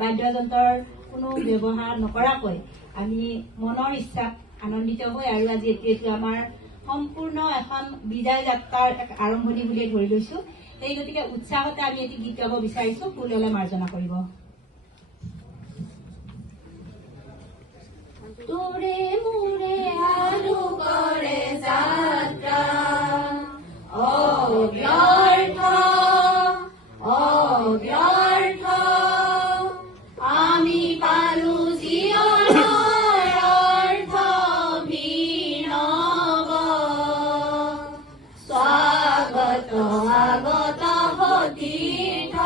বাদ্যযন্ত্ৰৰ কোনো ব্যৱহাৰ নকৰাকৈ আমি মনৰ ইচ্ছাত আনন্দিত হৈ আৰু আজি এইটো আমাৰ সম্পূৰ্ণ এখন বিদায় যাত্ৰাৰ এক আৰম্ভণি বুলি ধৰি লৈছো। সেই গতিকে উৎসাহতে আমি এটি গীত গাব বিচাৰিছো, ফুললে মাৰ্জনা কৰিব। তোৰে মোৰে আলু কৰে যাত্ৰা অব্যৰ্থ অব্যৰ্থ আমি পালো জীৱনৰ অৰ্থ ভিনব স্বাগত আগত সতীৰ্থ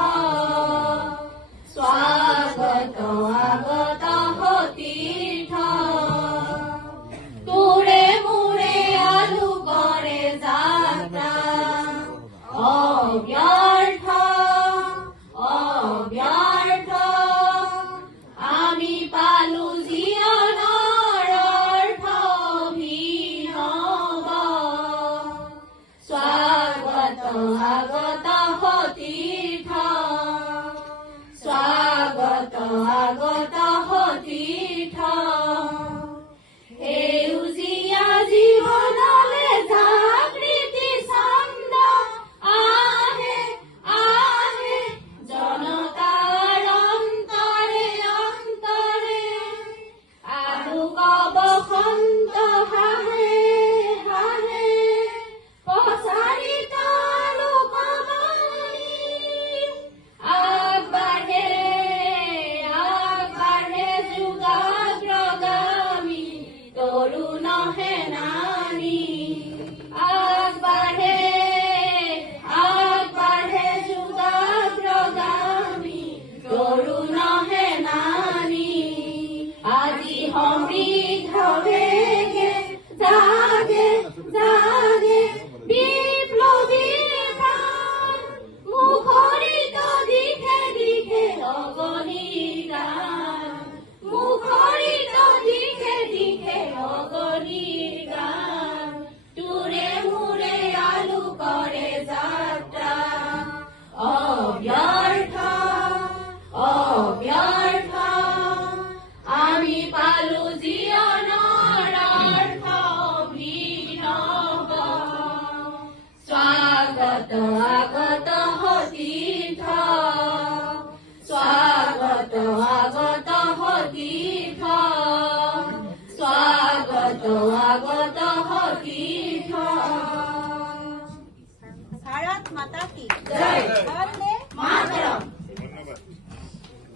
স্বাগত আগত সতীৰ্থ তোৰে মোৰে আলু কৰে যাত্ৰা অব্যৰ্থ অব্যৰ্থ আমি পালো জীৱনৰ অৰ্থ ভিনব স্বাগত আগত সতীৰ্থ স্বাগত আগত সতীৰ্থ সেউজীয়া জীৱনলে জাগৃতি ছন্দ আহে আহে জনতাৰ অন্তৰে অন্তৰে আলোক বসন্ত হাঁহে হাঁহে প্ৰচাৰিত লোকবাণী আগবাঢ়ে আগবাঢ়ে যুগাগ্ৰগামী তৰুণ সেনানী আগবাঢ়ে আগবাঢ়ে যুগাগ্ৰগামী তৰুণ সেনানী আজি সমৃদ্ধ বেগে জাগে জাগে বিপ্লৱীৰ প্ৰাণ মুখৰিত দিশে দিশে অগণী গান মুখৰিত দিশে দিশে অগণী গান তোৰে মোৰে আলু কৰে যাত্ৰা অব্যৰ্থ অব্যৰ্থ আমি পালো জীৱনৰ অৰ্থ ভিনব স্বাগত আগত সতীৰ্থ স্বাগত আগত সতীৰ্থ স্বাগত আগত সতীৰ্থ ভাৰত মাতা কি জয়।